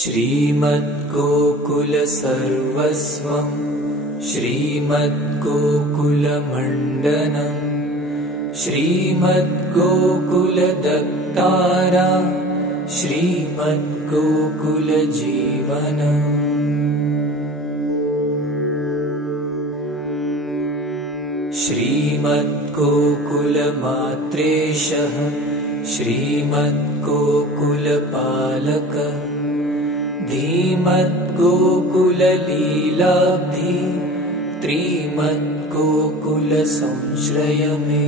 श्रीमद्गोकुलसर्वस्वं श्रीमद्गोकुलमण्डनं श्रीमद्गोकुलदत्तारा श्रीमद्गोकुलजीवनम् श्रीमद्गोकुलमात्रेशः श्रीमद्गोकुलपालकः धीमद्गोकुललीलाब्धि त्रिमद्गोकुलसंश्रय मे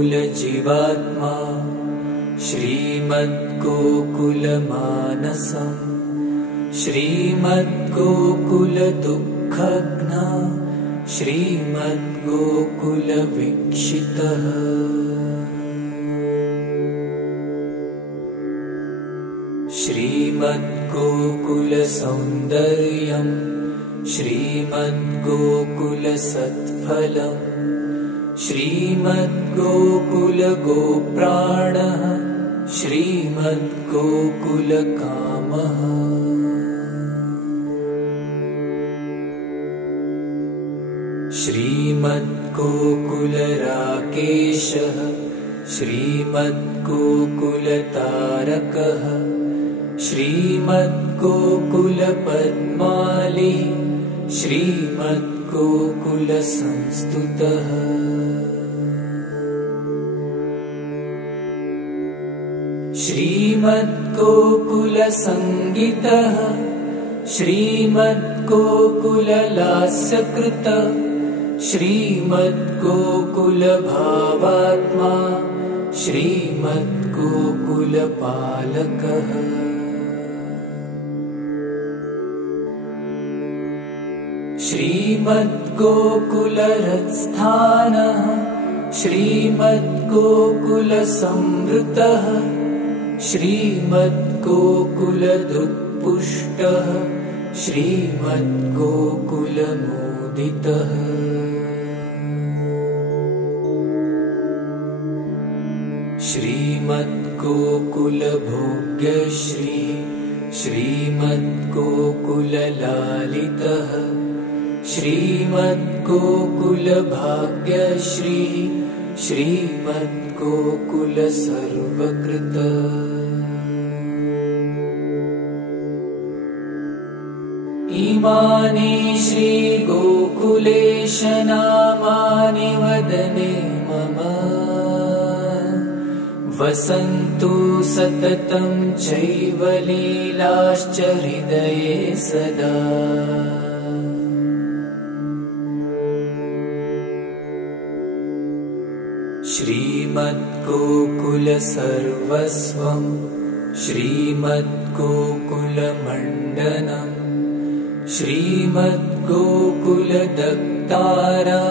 श्रीमद्गोकुलजीवात्मा श्रीमद्गोकुलमानसम् श्रीमद्गोकुलदुःखघ्ना श्रीमद्गोकुलवीक्षितः श्रीमद्गोकुलसौन्दर्यं श्रीमद्गोकुलसत्फलम् श्रीमद्गोकुलगोप्राणः श्रीमद्गोकुलकामः श्रीमद्गोकुलराकेशः श्रीमद्गोकुलतारकः श्रीमद्गोकुलपद्माली श्रीमद्गोकुलसंस्तुतः श्रीमद्गोकुलसङ्गीतः श्रीमद्गोकुललास्यकृतः श्रीमद्गोकुलभावात्मा श्रीमद्गोकुलपालकः श्रीमद्गोकुलहृत्स्थानः श्रीमद्गोकुलसंवृतः श्रीमद्गोकुलदुत्पुष्टः श्रीमद्गोकुलमोदितः श्रीमद्गोकुलभोग्यश्री श्रीमद्गोकुललालितः श्रीमद्गोकुलभाग्यश्री श्रीमद्गोकुलसर्वकृतः इमानि श्रीगोकुलेश नामानि वदने मम वसन्तु सततं चैव लीलाश्च हृदये सदा श्रीमद्गोकुलसर्वस्वं श्रीमद्गोकुलमण्डनं श्रीमद्गोकुलदत्तारा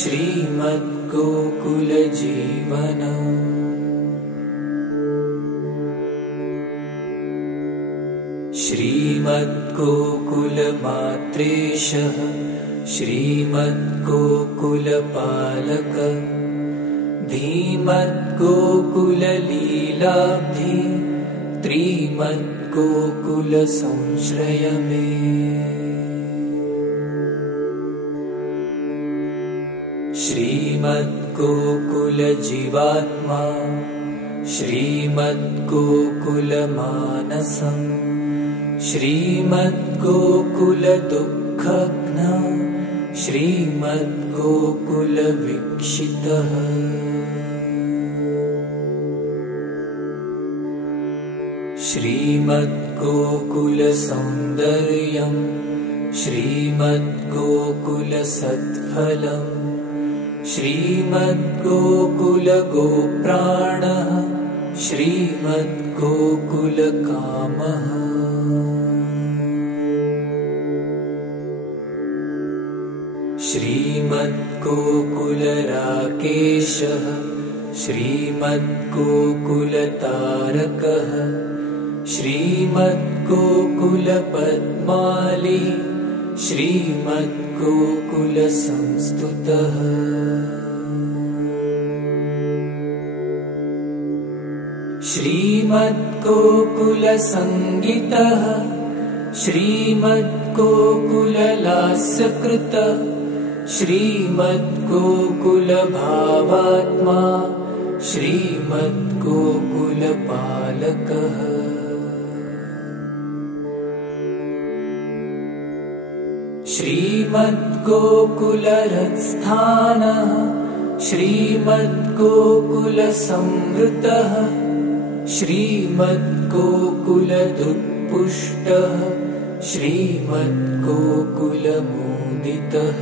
श्रीमद्गोकुलजीवनम् श्रीमद्गोकुलमात्रेशः श्रीमद्गोकुलपालकः धीमद्गोकुललीलाब्धि त्रिमद्गोकुलसंश्रय मे श्रीमद्गोकुलजीवात्मा श्रीमद्गोकुलमानसम् श्रीमद्गोकुलदुःखघ्ना श्रीमद्गोकुलवीक्षितः श्रीमद्गोकुलसौन्दर्यं श्रीमद्गोकुलसत्फलम् श्रीमद्गोकुलगोप्राणः श्रीमद्गोकुलकामः श्रीमद्गोकुलराकेशः श्रीमद्गोकुलतारकः श्रीमद्गोकुलपद्माली श्रीमद्गोकुलसंस्तुतः श्रीमद्गोकुलसङ्गीतः श्रीमद्गोकुललास्यकृतः श्रीमद्गोकुलभावात्मा श्रीमद्गोकुलपालकः श्रीमद्गोकुलरत्स्थानः श्रीमद्गोकुलसंवृतः श्रीमद्गोकुलदुत्पुष्टः श्रीमद्गोकुलमोदितः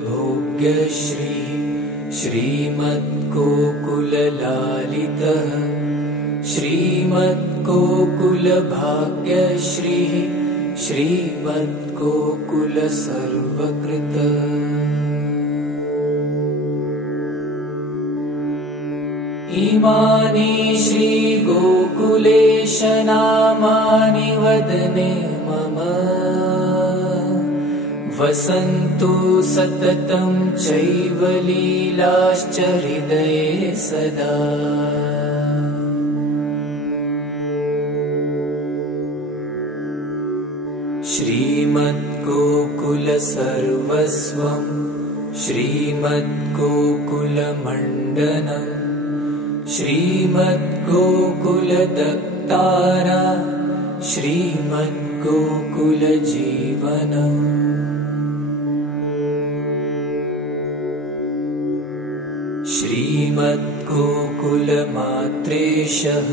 श्रीमद्गोकुलभोग्यश्री श्रीमद्गोकुललालितः श्रीमद्गोकुलभाग्यश्री श्रीमद्गोकुलसर्वकृतः इमानि श्रीगोकुलेश नामानि वदने मम वसन्तु सततं चैव लीलाश्च हृदये सदा श्रीमद्गोकुलसर्वस्वं श्रीमद्गोकुलमण्डनं श्रीमद्गोकुलदत्तारा श्रीमद्गोकुलजीवनम् श्रीमद्गोकुलमात्रेशः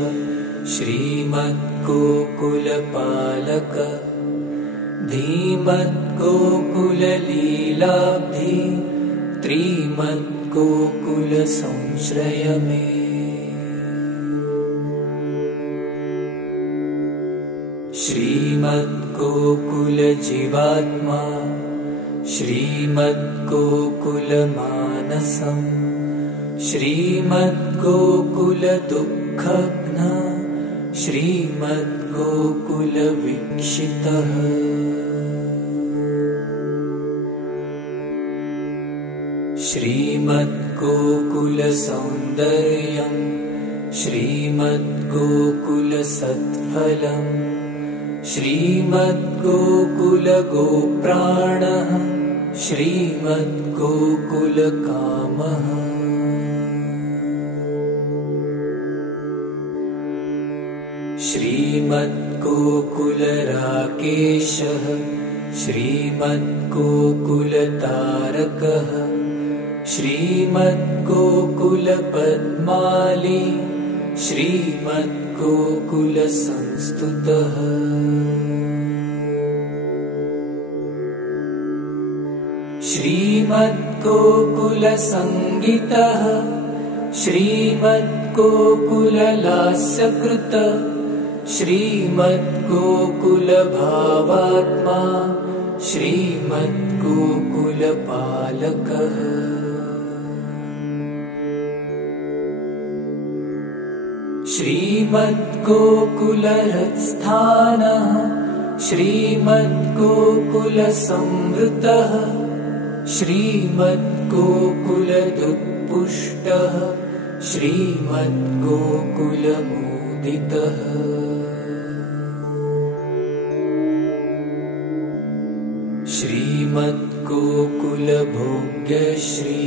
श्रीमद्गोकुलपालकः धीमद्गोकुललीलाब्धि त्रिमद्गोकुलसंश्रय मे श्रीमद्गोकुलजीवात्मा श्रीमद्गोकुलमानसम् श्रीमद्गोकुलदुःखघ्न श्रीमद्गोकुलवीक्षितः श्रीमद्गोकुलसौन्दर्यं श्रीमद्गोकुलसत्फलं श्रीमद्गोकुलगोप्राणः श्रीमद्गोकुलकामः श्रीमद्गोकुलराकेशः श्रीमद्गोकुलतारकः श्रीमद्गोकुलपद्माली श्रीमद्गोकुलसंस्तुतः श्रीमद्गोकुलसङ्गीतः श्रीमद्गोकुललास्यकृतः श्रीमद्गोकुलभावात्मा श्रीमद्गोकुलपालकः श्रीमद्गोकुलरत्स्थानः श्रीमद्गोकुलसंवृतः श्रीमद्गोकुलदुत्पुष्टः श्रीमद्गोकुलमोदितः श्रीमद्गोकुलभोग्यश्री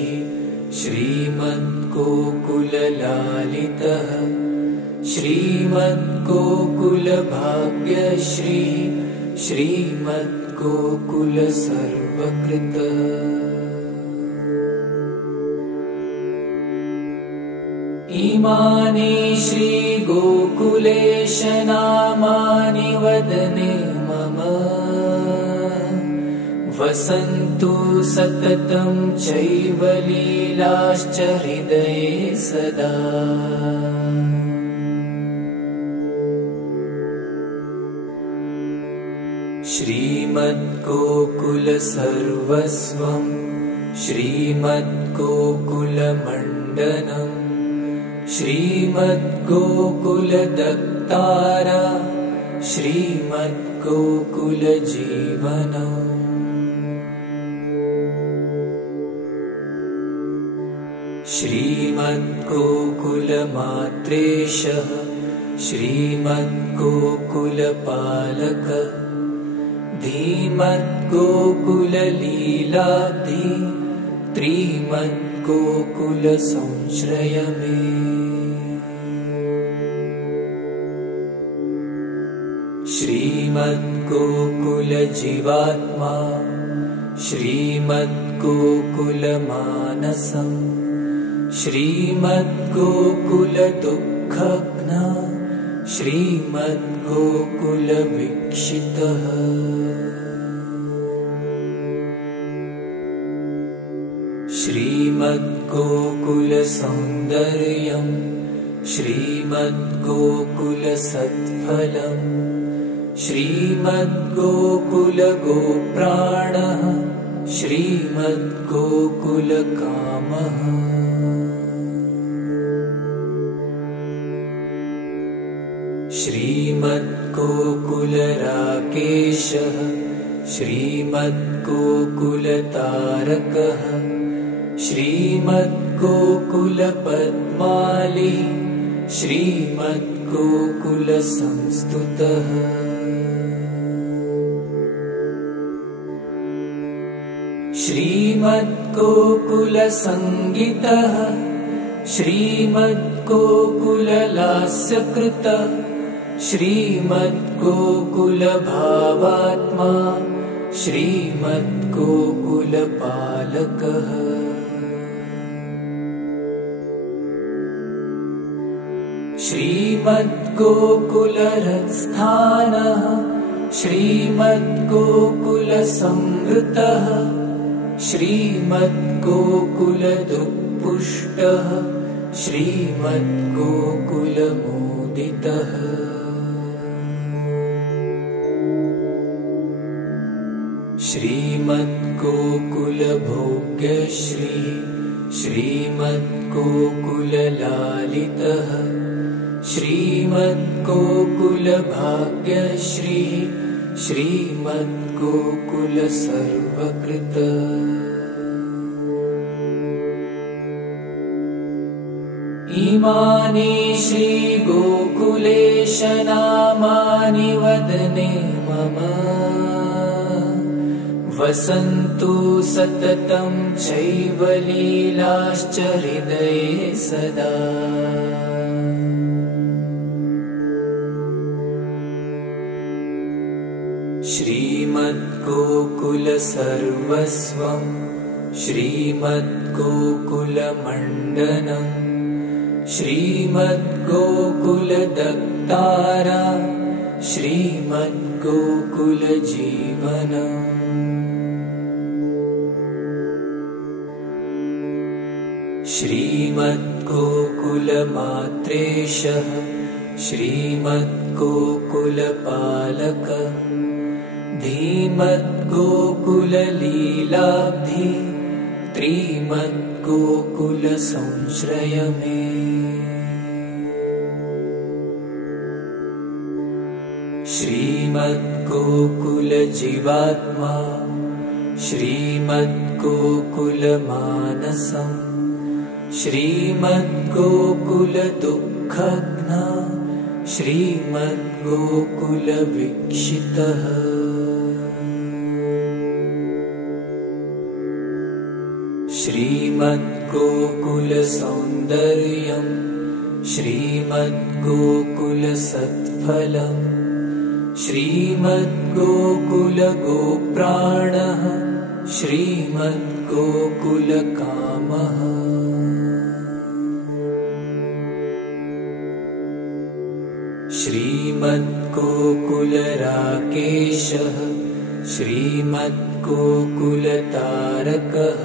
श्रीमद्गोकुललालितः श्रीमद्गोकुलभाग्यश्री श्रीमद्गोकुलसर्वकृतः इमानि श्रीगोकुलेश नामानि वदने मम वसन्तु सततं चैव लीलाश्च हृदये सदा श्रीमद्गोकुलसर्वस्वं श्रीमद्गोकुलमण्डनं श्रीमद्गोकुलदत्तारा श्रीमद्गोकुलजीवनम् श्रीमद्गोकुलमात्रेशः श्रीमद्गोकुलपालकः धीमद्गोकुललीलाब्धि त्रिमद्गोकुलसंश्रय मे श्रीमद्गोकुलजीवात्मा श्रीमद्गोकुलमानसम् श्रीमद्गोकुलदुःखघ्न श्रीमद्गोकुलवीक्षितः श्रीमद्गोकुलसौन्दर्यम् श्रीमद्गोकुलसत्फलम् श्रीमद्गोकुलगोप्राणः श्रीमद्गोकुलकामः श्रीमद्गोकुलराकेशः श्रीमद्गोकुलतारकः श्रीमद्गोकुलपद्माली श्रीमद्गोकुलसंस्तुतः श्रीमद्गोकुलसङ्गीतः श्रीमद्गोकुललास्यकृतः श्रीमद्गोकुलभावात्मा श्रीमद्गोकुलपालकः श्रीमद्गोकुलहृत्स्थानः श्रीमद्गोकुलसंवृतः श्रीमद्गोकुलदुःपुष्टः श्रीमद्गोकुलमोदितः श्रीमद्गोकुलभोग्यश्री श्रीमद्गोकुललालितः श्रीमद्गोकुलभाग्यश्री श्रीमद्गोकुलसर्वकृतः इमानि श्रीगोकुलेशनामानि वदने मम वसन्तु सततं चैव लीलाश्च हृदये सदा श्रीमद्गोकुलसर्वस्वं श्रीमद्गोकुलमण्डनम् श्रीमद्गोकुलदत्तारा श्रीमद्गोकुलजीवनम् श्रीमद्गोकुलमात्रेशः श्रीमद्गोकुलपालकः धीमद्गोकुललीलाब्धि त्रिमद्गोकुलसंश्रय मे श्रीमद्गोकुलजीवात्मा श्रीमद्गोकुलमानसम् श्रीमद्गोकुलदुःखघ्न श्रीमद्गोकुलवीक्षितः श्रीमद्गोकुलसौन्दर्यम् श्रीमद्गोकुलसत्फलम् श्रीमद्गोकुलगोप्राणः श्रीमद्गोकुलकामः श्रीमद्गोकुलराकेशः श्रीमद्गोकुलतारकः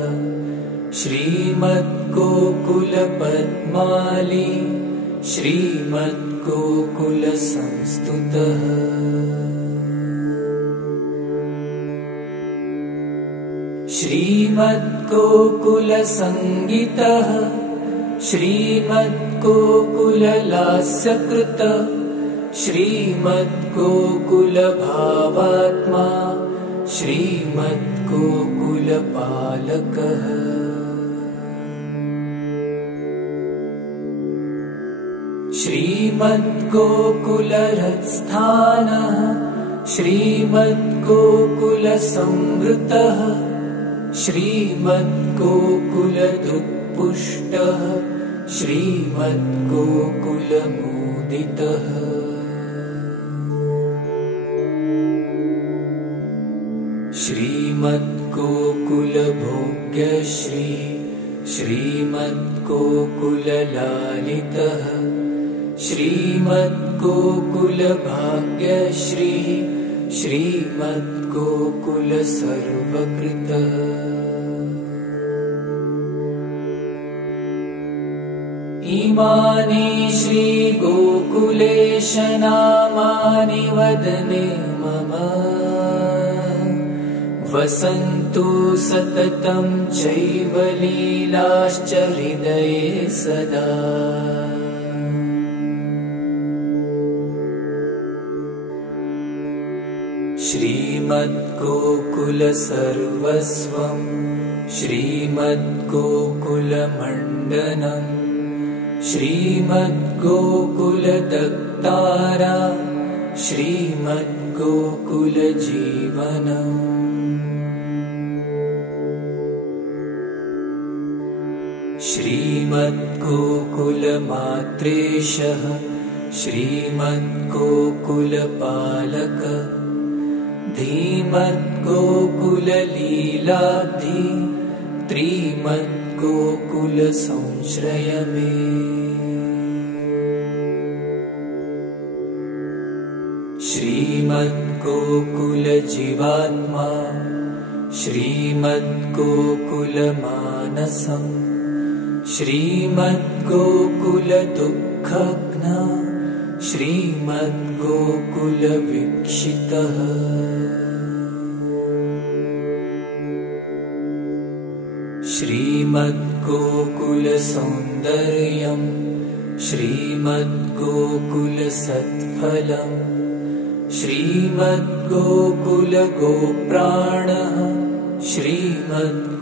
श्रीमद्गोकुलपद्माली श्रीमद्गोकुलसंस्तुतः श्रीमद्गोकुलसङ्गीतः श्रीमद्गोकुललास्यकृतः श्रीमद्गोकुलभावात्मा श्रीमद्गोकुलपालकः श्रीमद्गोकुलरत्स्थानः श्रीमद्गोकुलसंवृतः श्रीमद्गोकुलदुत्पुष्टः श्रीमद्गोकुलमोदितः श्रीमद्गोकुलभोग्यश्री श्रीमद्गोकुललालितः श्रीमद्गोकुलभाग्यश्री श्रीमद्गोकुलसर्वकृतः इमानि श्रीगोकुलेशनामानि वदने मम वसन्तु सततं चैव लीलाश्च हृदये सदा श्रीमद्गोकुलसर्वस्वं श्रीमद्गोकुलमण्डनम् श्रीमद्गोकुलदक्तारा श्रीमद्गोकुलजीवनम् श्रीमद्गोकुलमात्रेशः श्रीमद्गोकुलपालकः धीमद्गोकुललीलाब्धि त्रिमद्गोकुलसंश्रय मे श्रीमद्गोकुलजीवात्मा श्रीमद्गोकुलमानसम् श्रीमद्गोकुलदुःखघ्न श्रीमद्गोकुलवीक्षितः श्रीमद्गोकुलसौन्दर्यम् श्रीमद्गोकुलसत्फलम् श्रीमद्गोकुलगोप्राणः श्रीमद्गोकुलकामः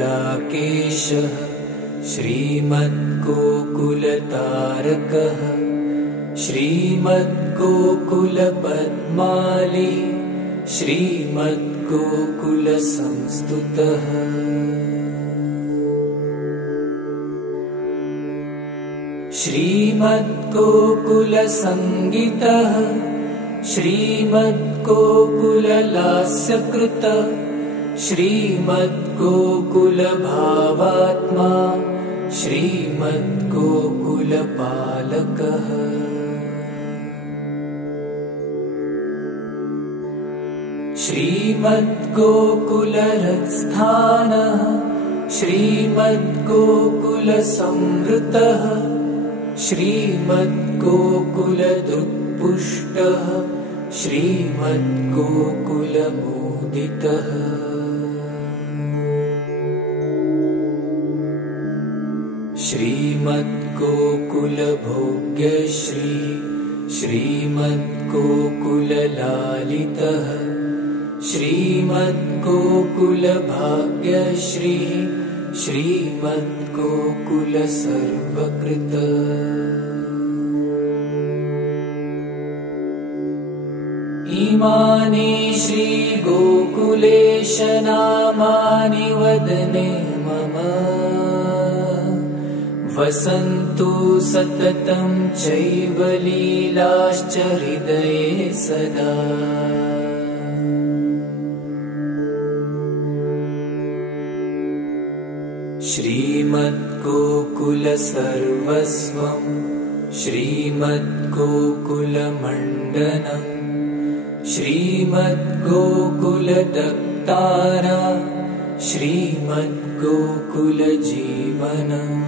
श्रीमद्गोकुलराकेशः श्रीमद्गोकुलतारकः श्रीमद्गोकुलपद्माली श्रीमद्गोकुलसंस्तुतः श्रीमद्गोकुलसङ्गीतः श्रीमद्गोकुललास्यकृतः श्रीमद्गोकुलभावात्मा श्रीमद्गोकुलपालकः श्रीमद्गोकुलरत्स्थानः श्रीमद्गोकुलसंवृतः श्रीमद्गोकुलदुत्पुष्टः श्रीमद्गोकुलमोदितः श्रीमद्गोकुलभोग्यश्री श्रीमद्गोकुललालितः श्रीमद्गोकुलभाग्यश्री श्रीमद्गोकुलसर्वकृतः इमानि श्रीगोकुलेशनामानि वदने मम वसन्तु सततं चैव लीलाश्च हृदये सदा श्रीमद्गोकुलसर्वस्वं श्रीमद्गोकुलमण्डनम् श्रीमद्गोकुलदक्तारा श्रीमद्गोकुलजीवनम्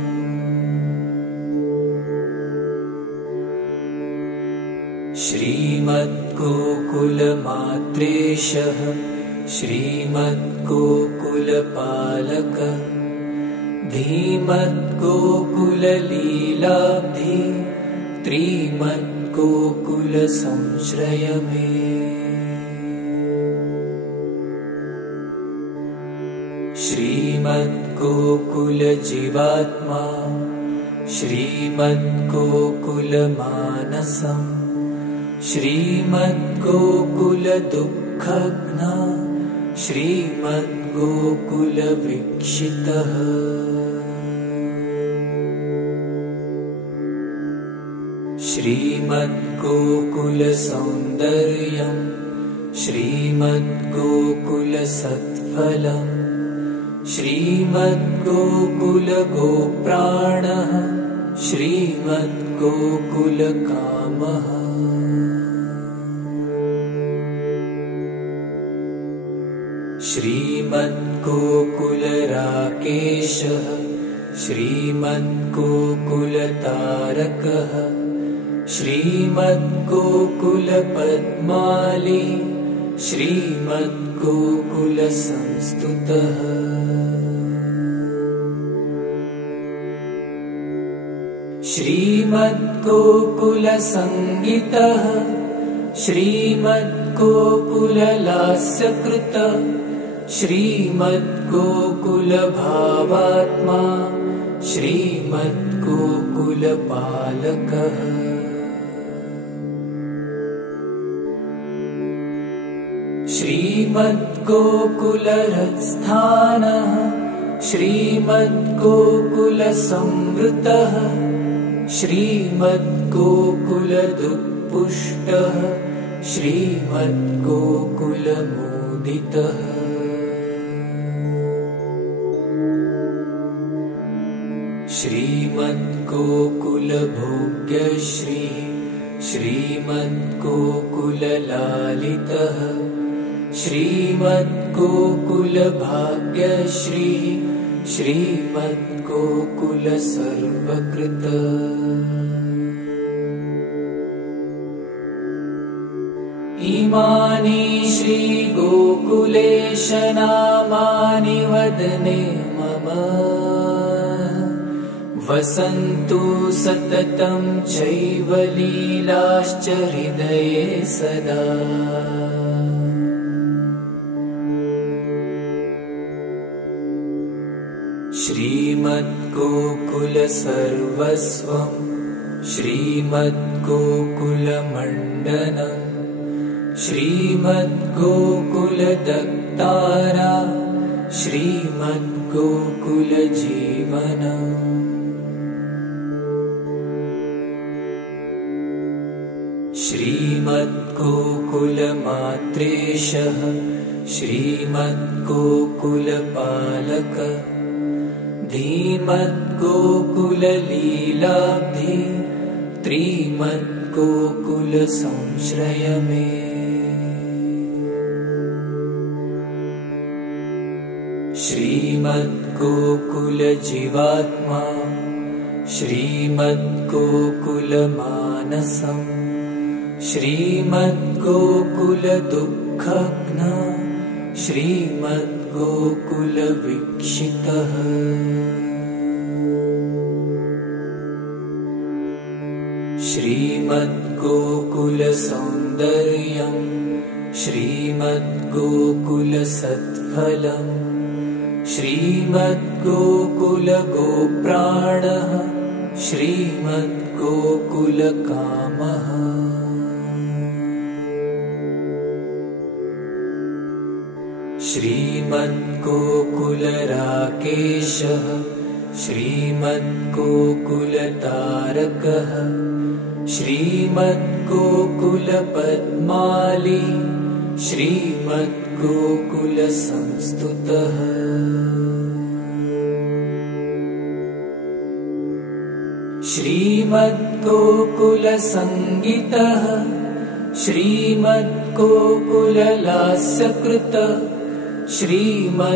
श्रीमद्गोकुलमात्रेशः श्रीमद्गोकुलपालकः धीमद्गोकुललीलाब्धि त्रिमद्गोकुलसंश्रय मे श्रीमद्गोकुलजीवात्मा श्रीमद्गोकुलमानसम् श्रीमद्गोकुलदुःखघ्ना श्रीमद्गोकुलवीक्षितः श्रीमद्गोकुलसौन्दर्यम् श्रीमद्गोकुलसत्फलम् श्रीमद्गोकुलगोप्राणः श्रीमद्गोकुलकामः श्रीमद्गोकुलराकेशः श्रीमद्गोकुलतारकः श्रीमद्गोकुलपद्माली श्रीमद्गोकुलसंस्तुतः श्रीमद्गोकुलसङ्गीतः श्रीमद्गोकुललास्यकृतः श्रीमद्गोकुलभावात्मा श्रीमद्गोकुलपालकः श्रीमद्गोकुलहृत्स्थानः श्रीमद्गोकुलसंवृतः श्रीमद्गोकुलदुःपुष्टः श्रीमद्गोकुलमोदितः श्रीमद्गोकुलभोग्यश्रीः श्रीमद्गोकुललालितः श्रीमद्गोकुलभाग्यश्रीः श्रीमद्गोकुलसर्वकृतः इमानि श्रीगोकुलेश नामानि वदने मम वसन्तु सततं चैव लीलाश्च हृदये सदा श्रीमद्गोकुलसर्वस्वं श्रीमद्गोकुलमण्डनं श्रीमद्गोकुलदक्तारा श्रीमद्गोकुलजीवनम् श्रीमद्गोकुलमात्रेशः श्रीमद्गोकुलपालकः धीमद्गोकुललीलाब्धि त्रिमद्गोकुलसंश्रय मे श्रीमद्गोकुलजीवात्मा श्रीमद्गोकुलमानसम् श्रीमद्गोकुलदुःखघ्ना श्रीमद्गोकुलवीक्षितः श्रीमद्गोकुलसौन्दर्यम् श्रीमद्गोकुलसत्फलम् श्रीमद्गोकुलगोप्राणः श्रीमद्गोकुलकामः श्रीमद्गोकुलराकेशः श्रीमद्गोकुलतारकः श्रीमद्गोकुलपद्माली श्रीमद्गोकुलसंस्तुतः श्रीमद्गोकुलसङ्गीतः श्रीमद्गोकुललास्यकृतः श्रीमद्गोकुलभावात्मा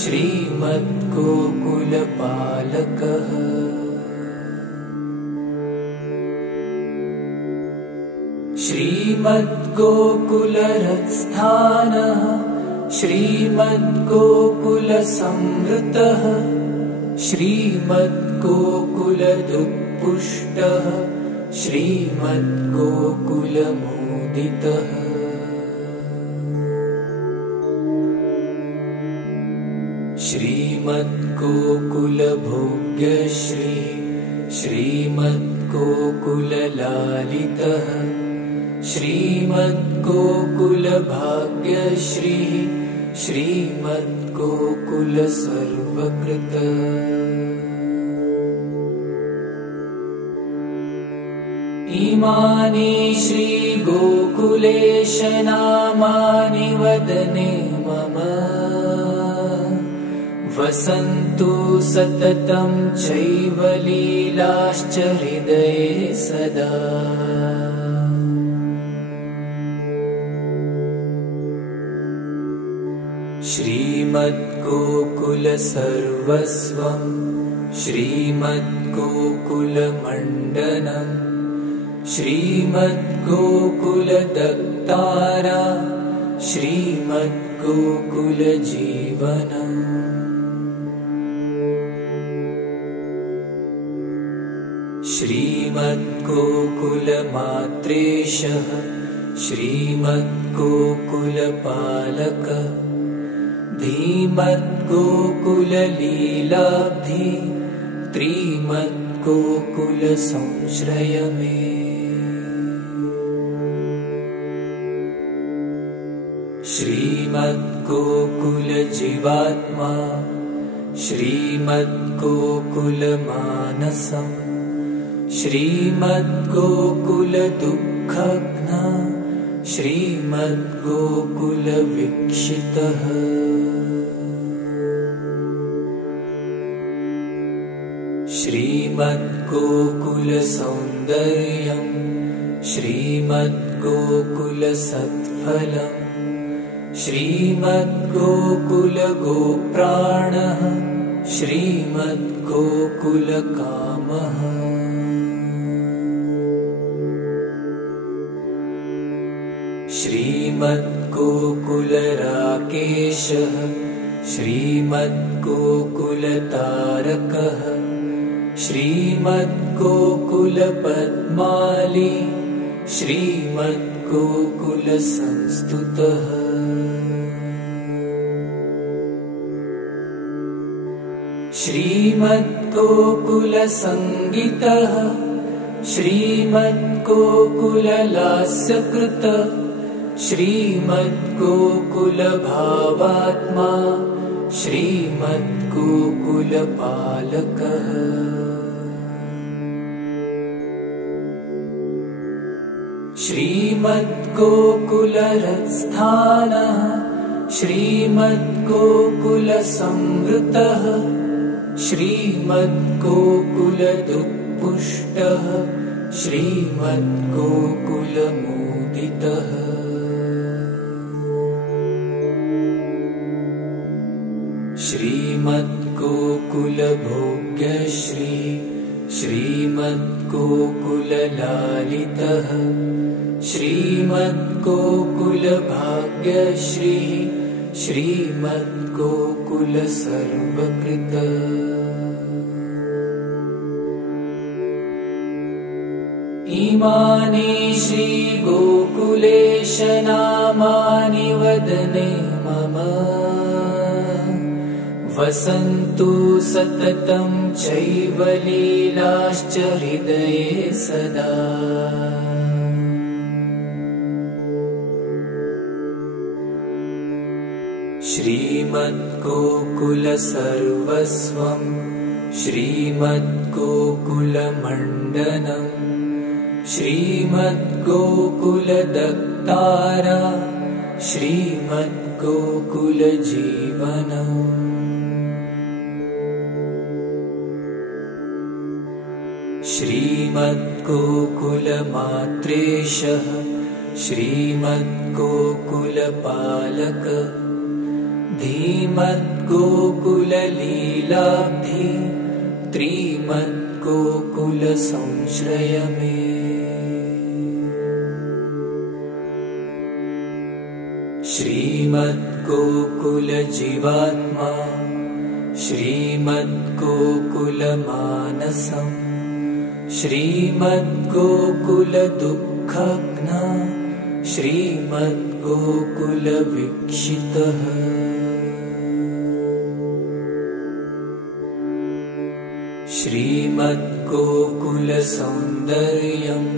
श्रीमद्गोकुलपालकः श्रीमद्गोकुलहृत्स्थानः श्रीमद्गोकुलसंवृतः श्रीमद्गोकुलदुःपुष्टः श्रीमद्गोकुलमोदितः श्रीमद्गोकुलभोग्यश्री श्रीमद्गोकुललालितः श्रीमद्गोकुलभाग्यश्री श्रीमद्गोकुलसर्वकृत इमानि श्रीगोकुलेश नामानि वदने मम वसन्तु सततं चैव लीलाश्च हृदये सदा श्रीमद्गोकुलसर्वस्वं श्रीमद्गोकुलमण्डनम् श्रीमद्गोकुलदत्तारा श्रीमद्गोकुलजीवनम् श्रीमद्गोकुलमात्रेशः श्रीमद्गोकुलपालक धीमद्गोकुललीलाब्धि त्रिमद्गोकुलसंश्रय मे श्रीमद्गोकुलजीवात्मा श्रीमद्गोकुलमानसम् श्रीमद्गोकुलदुःखघ्न श्रीमद्गोकुलवीक्षितः श्रीमद्गोकुलसौन्दर्यम् श्रीमद्गोकुलसत्फलम् श्रीमद्गोकुलगोप्राणः श्रीमद्गोकुलकामः श्रीमद्गोकुलराकेशः श्रीमद्गोकुलतारकः श्रीमद्गोकुलपद्माली श्रीमद्गोकुलसंस्तुतः श्रीमद्गोकुलसङ्गीतः श्रीमद्गोकुललास्यकृत श्रीमद्गोकुलभावात्मा श्रीमद्गोकुलपालकः श्रीमद्गोकुलहृत्स्थानः श्रीमद्गोकुलसंवृतः श्रीमद्गोकुलदुःपुष्टः श्रीमद्गोकुलमोदितः श्रीमद्गोकुलभोग्यश्री श्रीमद्गोकुललालितः श्रीमद्गोकुलभाग्यश्री श्रीमद्गोकुलसर्वकृत इमानि श्रीगोकुलेश नामानि वदने मम वसन्तु सततं चैव लीलाश्च हृदये सदा श्रीमद्गोकुलसर्वस्वं श्रीमद्गोकुलमण्डनम् श्रीमद्गोकुलदत्तारा श्रीमद्गोकुलजीवनम् श्रीमद्गोकुलमात्रेशः श्रीमद्गोकुलपालक धीमद्गोकुललीलाब्धि त्रिमद्गोकुलसंश्रय मे श्रीमद्गोकुलजीवात्मा श्रीमद्गोकुलमानसम् श्रीमद्गोकुलदुःखघ्न श्रीमद्गोकुलवीक्षितः श्रीमद्गोकुलसौन्दर्यम्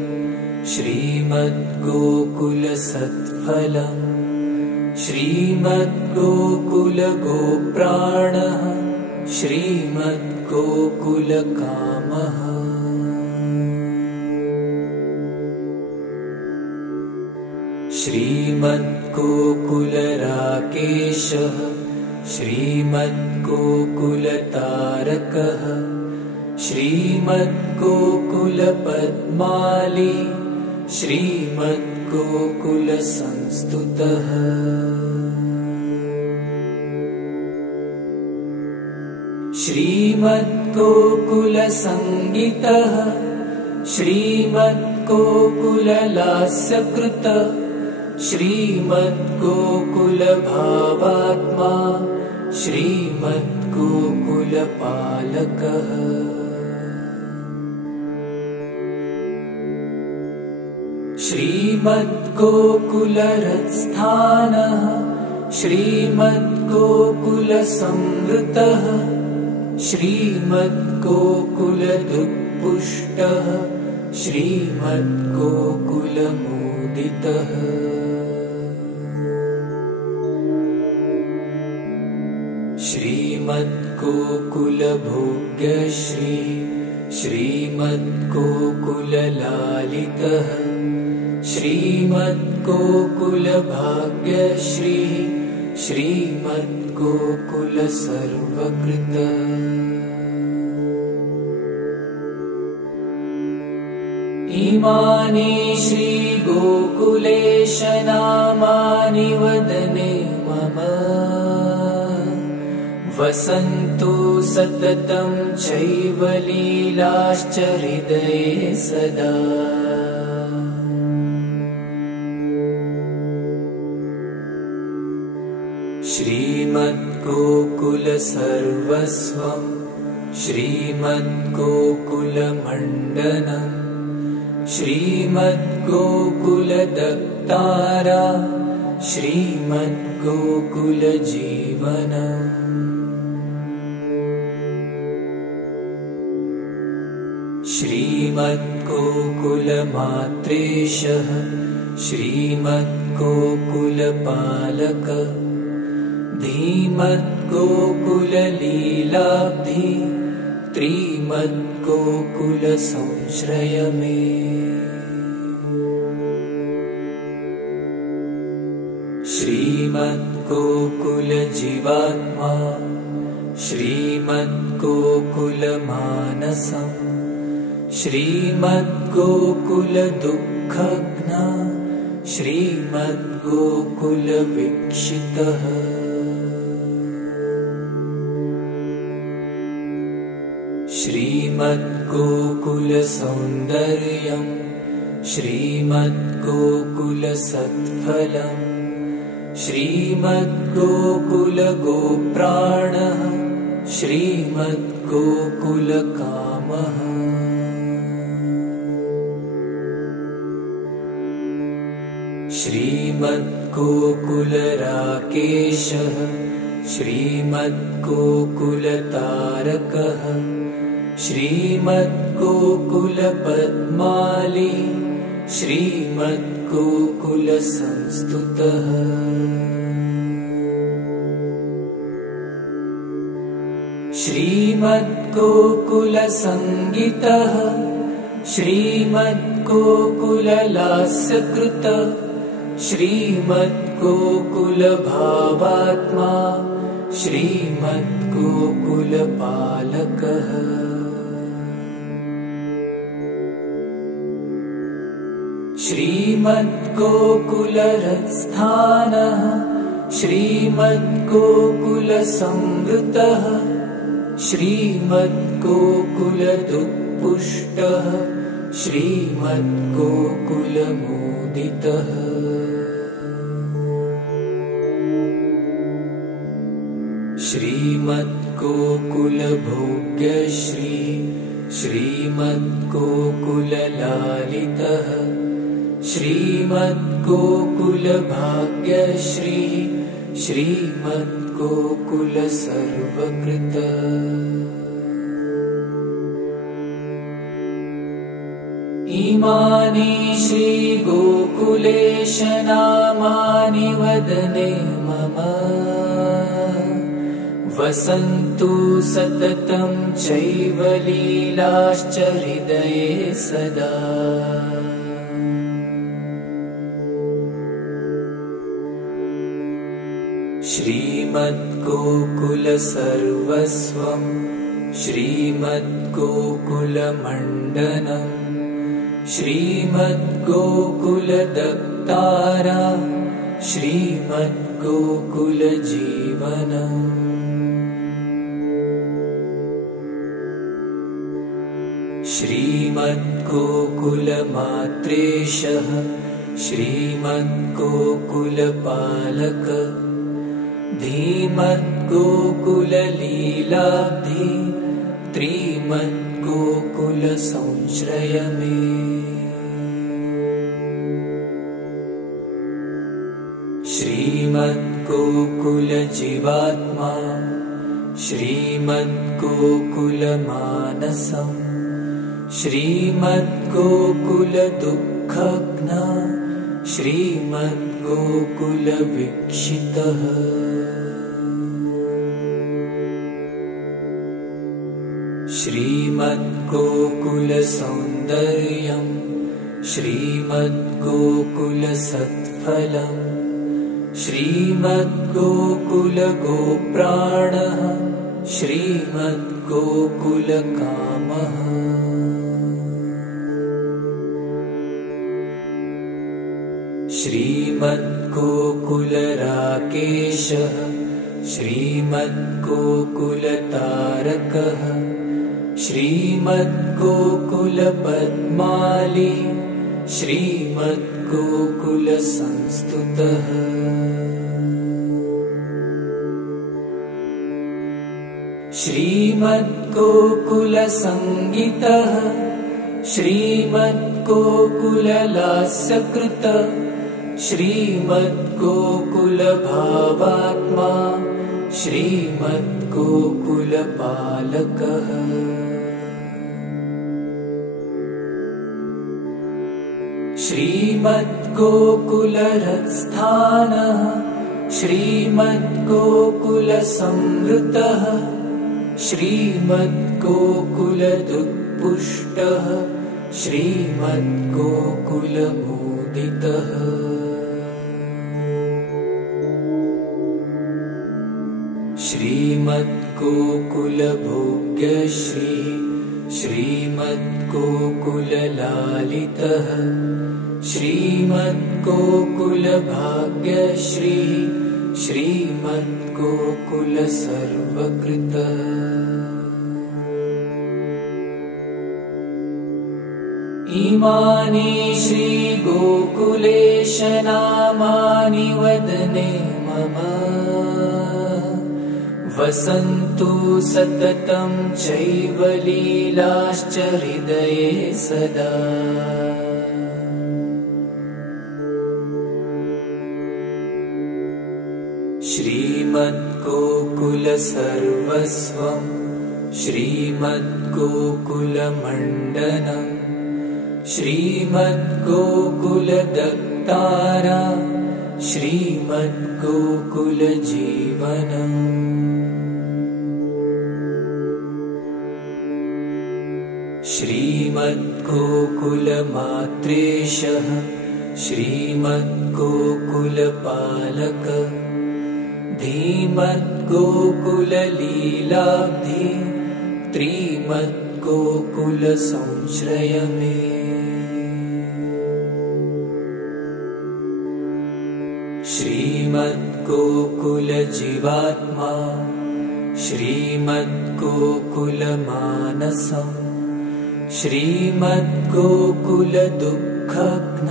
श्रीमद्गोकुलसत्फलम् श्रीमद्गोकुलगोप्राणः श्रीमद्गोकुलकामः श्रीमद्गोकुलराकेशः श्रीमद्गोकुलतारकः श्रीमद्गोकुलपद्माली श्रीमद्गोकुलसंस्तुतः श्रीमद्गोकुलसङ्गीतः श्रीमद्गोकुललास्यकृतः श्रीमद्गोकुलभावात्मा श्रीमद्गोकुलपालकः श्रीमद्गोकुलरत्स्थानः श्रीमद्गोकुलसंवृतः श्रीमद्गोकुलदुःपुष्टः श्रीमद्गोकुलमोदितः श्रीमद्गोकुलभोग्यश्री श्रीमद्गोकुललालितः श्रीमद्गोकुलभाग्यश्री श्रीमद्गोकुलसर्वकृतः इमानि श्रीगोकुलेश नामानि वदने मम वसन्तु सततं चैव लीलाश्च हृदये सदा श्रीमद्गोकुलसर्वस्वं श्रीमद्गोकुलमण्डनं श्रीमद्गोकुलदत्तारा श्रीमद्गोकुलजीवनम् श्रीमद्गोकुलमात्रेशः श्रीमद्गोकुलपालकः धीमद्गोकुललीलाब्धि त्रिमद्गोकुलसंश्रय मे श्रीमद्गोकुलजीवात्मा श्रीमद्गोकुलमानसम् श्रीमद्गोकुलदुःखघ्न श्रीमद्गोकुलवीक्षितः श्रीमद्गोकुलसौन्दर्यम् श्रीमद्गोकुलसत्फलम् श्रीमद्गोकुलगोप्राणः श्रीमद्गोकुलकामः श्रीमद्गोकुलराकेशः श्रीमद्गोकुलतारकः श्रीमद्गोकुलपद्माली श्रीमद्गोकुलसंस्तुतः श्रीमद्गोकुलसङ्गीतः श्रीमद्गोकुललास्यकृतः श्रीमद्गोकुलभावात्मा श्रीमद्गोकुलपालकः श्रीमद्गोकुलरत्स्थानः श्रीमद्गोकुलसंवृतः श्रीमद्गोकुलदुःपुष्टः श्रीमद्गोकुलमोदितः श्रीमद्गोकुलभोग्यश्री श्रीमद्गोकुललालितः श्रीमद्गोकुलभाग्यश्री श्रीमद्गोकुलसर्वकृतः इमानि श्रीगोकुलेश नामानि वदने मम वसन्तु सततं चैव लीलाश्च हृदये सदा। श्रीमद्गोकुलसर्वस्वं श्रीमद्गोकुलमण्डनं श्रीमद्गोकुलदत्तारा श्रीमद्गोकुलजीवनम्। श्रीमद्गोकुलमात्रेशः श्रीमद्गोकुलपालक धीमद्गोकुललीलाब्धि त्रिमद्गोकुलसंश्रय मे। श्रीमद्गोकुलजीवात्मा श्रीमद्गोकुलमानसम् श्रीमद्गोकुलदुःखघ्न श्रीमद्गोकुलवीक्षितः। श्रीमद्गोकुलसौन्दर्यं श्रीमद्गोकुलसत्फलं श्रीमद्गोकुलगोप्राणः श्रीमद्गोकुलकामः। श्रीमद्गोकुलराकेशः श्रीमद्गोकुलतारकः श्रीमद्गोकुलपद्माली श्रीमद्गोकुलसंस्तुतः। श्रीमद्गोकुलसङ्गीतः श्रीमद्गोकुललास्यकृत श्रीमद्गोकुलभावात्मा श्रीमद्गोकुलपालकः। श्रीमद्गोकुलहृत्स्थानः श्रीमद्गोकुलसंवृतः श्रीमद्गोकुलदुत्पुष्टः श्रीमद्गोकुलमोदितः। श्रीमद्गोकुलभोग्यश्रीः श्रीमद्गोकुललालितः श्रीमद्गोकुलभाग्यश्रीः श्रीमद्गोकुलसर्वकृतः। इमानि श्रीगोकुलेश नामानि वदने मम वसन्तु सततं चैव लीलाश्च हृदये सदा। श्रीमद्गोकुलसर्वस्वं श्रीमद्गोकुलमण्डनं श्रीमद्गोकुलदत्तारा श्रीमद्गोकुलजीवनम्। श्रीमद्गोकुलमात्रेशः श्रीमद्गोकुलपालक धीमद्गोकुललीलाब्धि त्रिमद्गोकुलसंश्रय मे। श्रीमद्गोकुलजीवात्मा श्रीमद्गोकुलमानसम् श्रीमद्गोकुलदुःखघ्न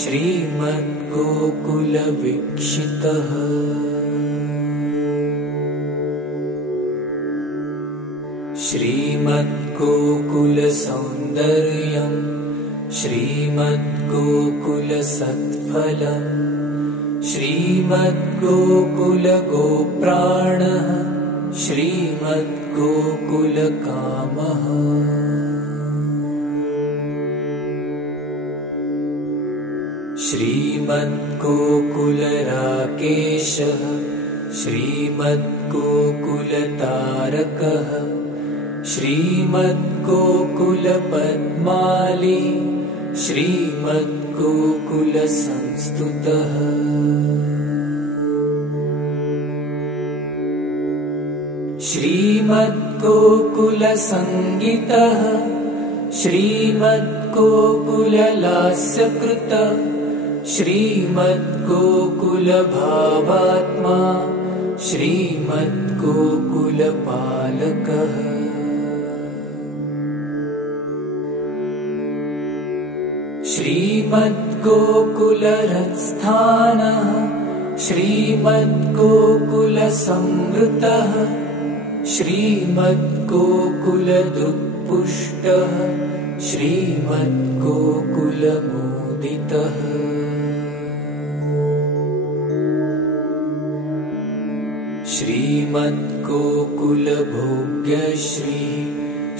श्रीमद्गोकुलवीक्षितः। श्रीमद्गोकुलसौन्दर्यं श्रीमद्गोकुलसत्फलं श्रीमद्गोकुलगोप्राणः श्रीमद्गोकुलकामः। श्रीमद्गोकुलराकेशः श्रीमद्गोकुलतारकः श्रीमद्गोकुलपद्माली श्रीमद्गोकुलसंस्तुतः श्रीमद्गोकुलसङ्गीतः श्रीमद्गोकुललास्यकृतः श्रीमद्गोकुलभावात्मा श्रीमद्गोकुलपालकः श्रीमद्गोकुलरत्स्थानः श्रीमद्गोकुलसंवृतः श्रीमद्गोकुलदुःपुष्टः श्रीमद्गोकुलमोदितः श्रीमद्गोकुलभोग्यश्री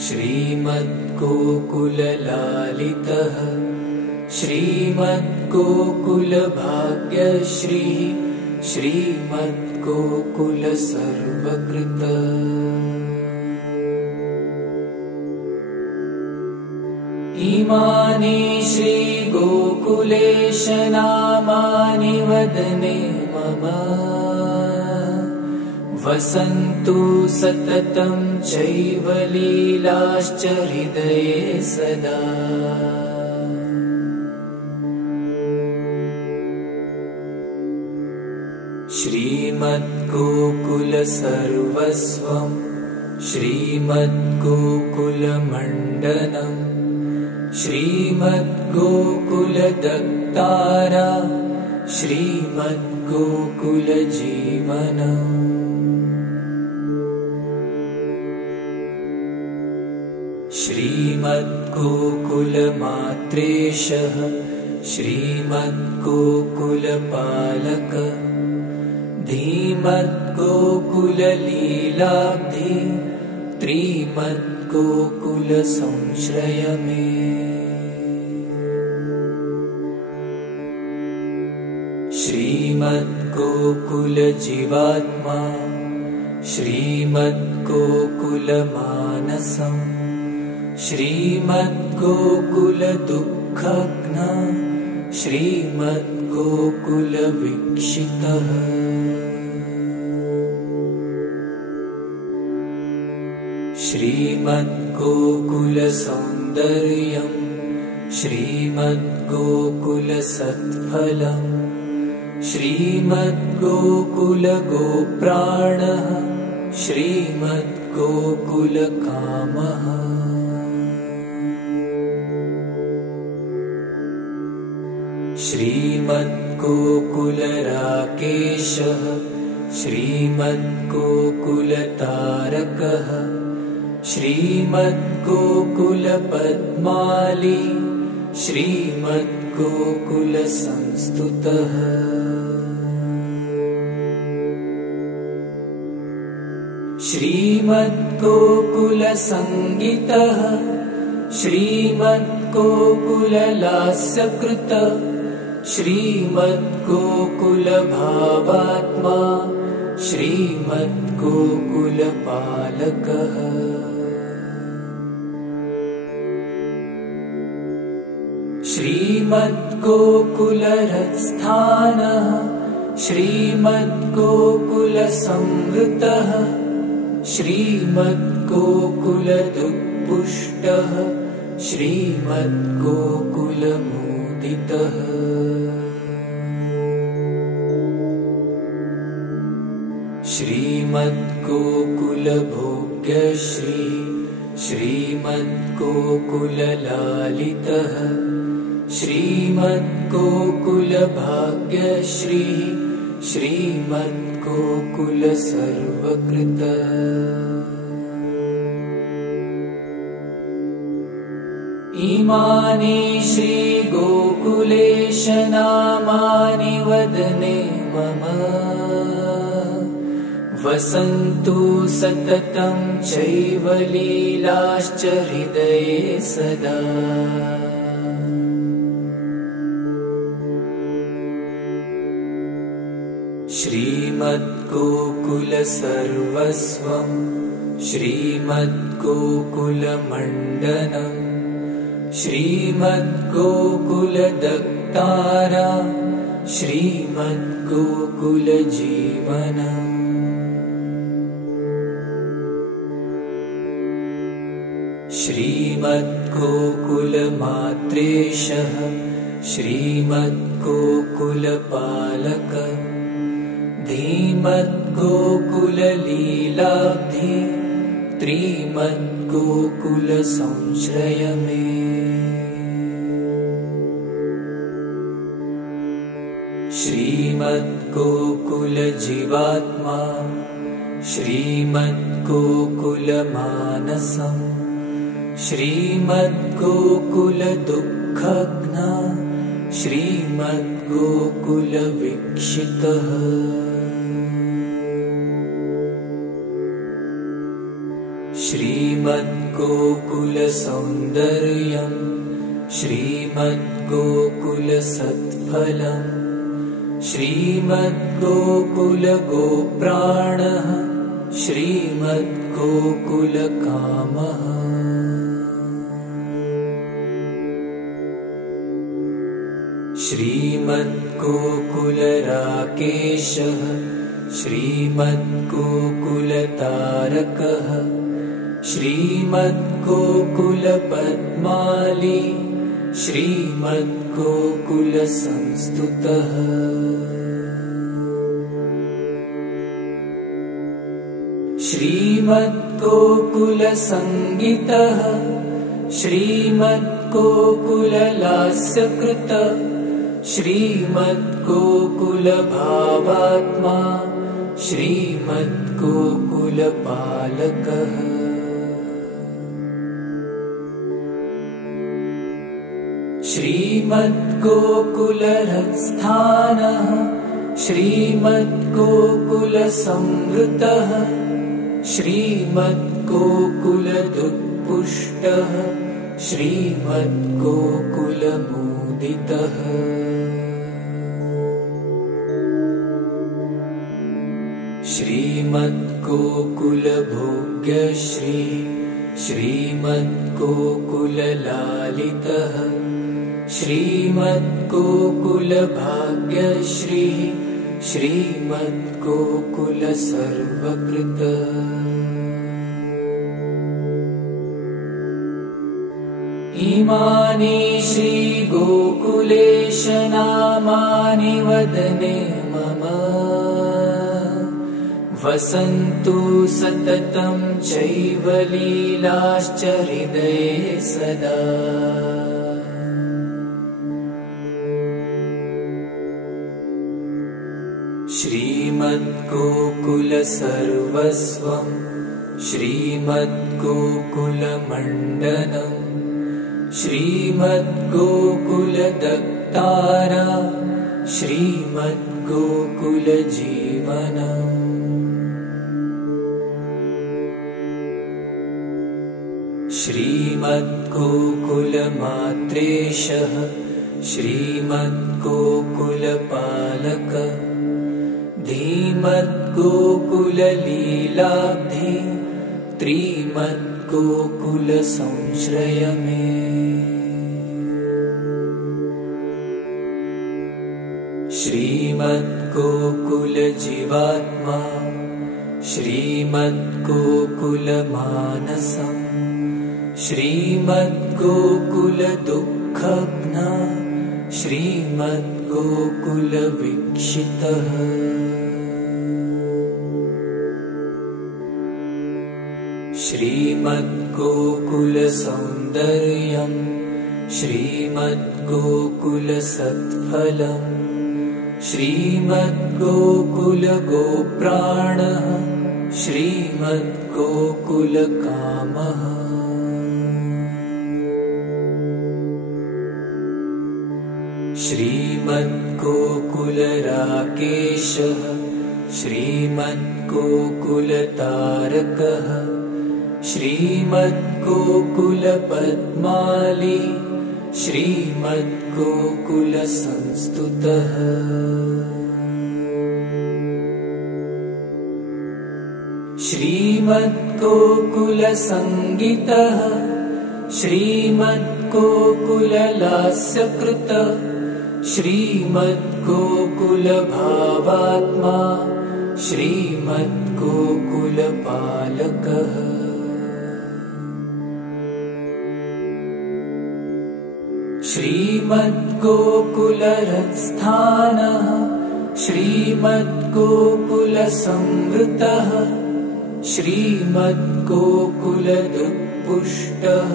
श्रीमद्गोकुललालितः श्रीमद्गोकुलभाग्यश्री श्रीमद्गोकुलसर्वकृतः इमानि श्रीगोकुलेश नामानि वदने मम वसन्तु सततं चैव लीलाश्च हृदये सदा श्रीमद्गोकुलसर्वस्वं श्रीमद्गोकुलमण्डनं श्रीमद्गोकुलदत्तारा श्रीमद्गोकुलजीवनम् श्रीमद्गोकुलमात्रेशः श्रीमद्गोकुलपालकः धीमद्गोकुललीलाब्धि त्रिमद्गोकुलसंश्रय मे श्रीमद्गोकुलजीवात्मा श्रीमद्गोकुलमानसं श्रीमद्गोकुलदुःखघ्न श्रीमद्गोकुलवीक्षितः श्रीमद्गोकुलसौन्दर्यं श्रीमद्गोकुलसत्फलं श्रीमद्गोकुलगोप्राणः श्रीमद्गोकुलकामः श्रीमद्गोकुलराकेशः श्रीमद्गोकुलतारकः श्रीमद्गोकुलपद्माली श्रीमद्गोकुलसंस्तुतः श्रीमद्गोकुलसङ्गीतः श्रीमद्गोकुललास्यकृतः श्रीमद्गोकुलभावात्मा श्रीमद्गोकुलपालकः श्रीमद्गोकुलरत्स्थानः श्रीमद्गोकुलसंवृतः श्रीमद्गोकुलदुःपुष्टः श्रीमद्गोकुलमोदितः श्रीमद्गोकुलभोग्यश्री श्रीमद्गोकुललालितः श्रीमद्गोकुलभाग्यश्री श्रीमद्गोकुलसर्वकृतः इमानि श्रीगोकुलेश नामानि वदने मम वसन्तु सततं चैव लीलाश्च हृदये सदा श्रीमद्गोकुलसर्वस्वं श्रीमद्गोकुलमण्डनं श्रीमद्गोकुलदत्तारा श्रीमद्गोकुलजीवनम् श्रीमद्गोकुलमात्रेशः श्रीमद्गोकुलपालक धीमद्गोकुललीलाब्धि त्रिमद्गोकुलसंश्रय मे श्रीमद्गोकुलजीवात्मा श्रीमद्गोकुलमानसम् श्रीमद्गोकुलदुःखघ्न श्रीमद्गोकुलवीक्षितः श्रीमद्गोकुलसौन्दर्यं श्रीमद्गोकुलसत्फलम् श्रीमद्गोकुलगोप्राणः श्रीमद्गोकुलकामः श्रीमद्गोकुलराकेशः श्रीमद्गोकुलतारकः श्रीमद्गोकुलपद्माली श्रीमद्गोकुलसंस्तुतः श्रीमद्गोकुलसङ्गीतः श्रीमद्गोकुललास्यकृतः श्रीमद्गोकुलभावात्मा श्रीमद्गोकुलपालकः श्रीमद्गोकुलहृत्स्थानः श्रीमद्गोकुलसंवृतः श्रीमद्गोकुलदुत्पुष्टः श्रीमद्गोकुलमोदितः श्रीमद्गोकुलभोग्यश्री श्रीमद्गोकुललालितः श्रीमद्गोकुलभाग्यश्री श्रीमद्गोकुलसर्वकृतः इमानि श्रीगोकुलेश नामानि वदने मम वसन्तु सततं चैव लीलाश्च हृदये सदा श्रीमद्गोकुलसर्वस्वं श्रीमद्गोकुलमण्डनं श्रीमद्गोकुलदत्तारा श्रीमद्गोकुलजीवनम् श्रीमद्गोकुलमात्रेशः श्रीमद्गोकुलपालक धीमद्गोकुललीलाब्धि त्रिमद्गोकुलसंश्रय मे श्रीमद्गोकुलजीवात्मा श्रीमद्गोकुलमानसम् श्रीमद्गोकुलदुःखघ्न श्रीमद्गोकुलवीक्षितः श्रीमद्गोकुलसौन्दर्यं श्रीमद्गोकुलसत्फलम् श्रीमद्गोकुलगोप्राणः श्रीमद्गोकुलकामः श्रीमद्गोकुलराकेशः श्रीमद्गोकुलतारकः श्रीमद्गोकुलपद्माली श्रीमद्गोकुलसंस्तुतः श्रीमद्गोकुलसङ्गीतः श्रीमद्गोकुललास्यकृतः श्रीमद्गोकुलभावात्मा श्रीमद्गोकुलपालकः श्रीमद्गोकुलरत्स्थानः श्रीमद्गोकुलसंवृतः श्रीमद्गोकुलदुत्पुष्टः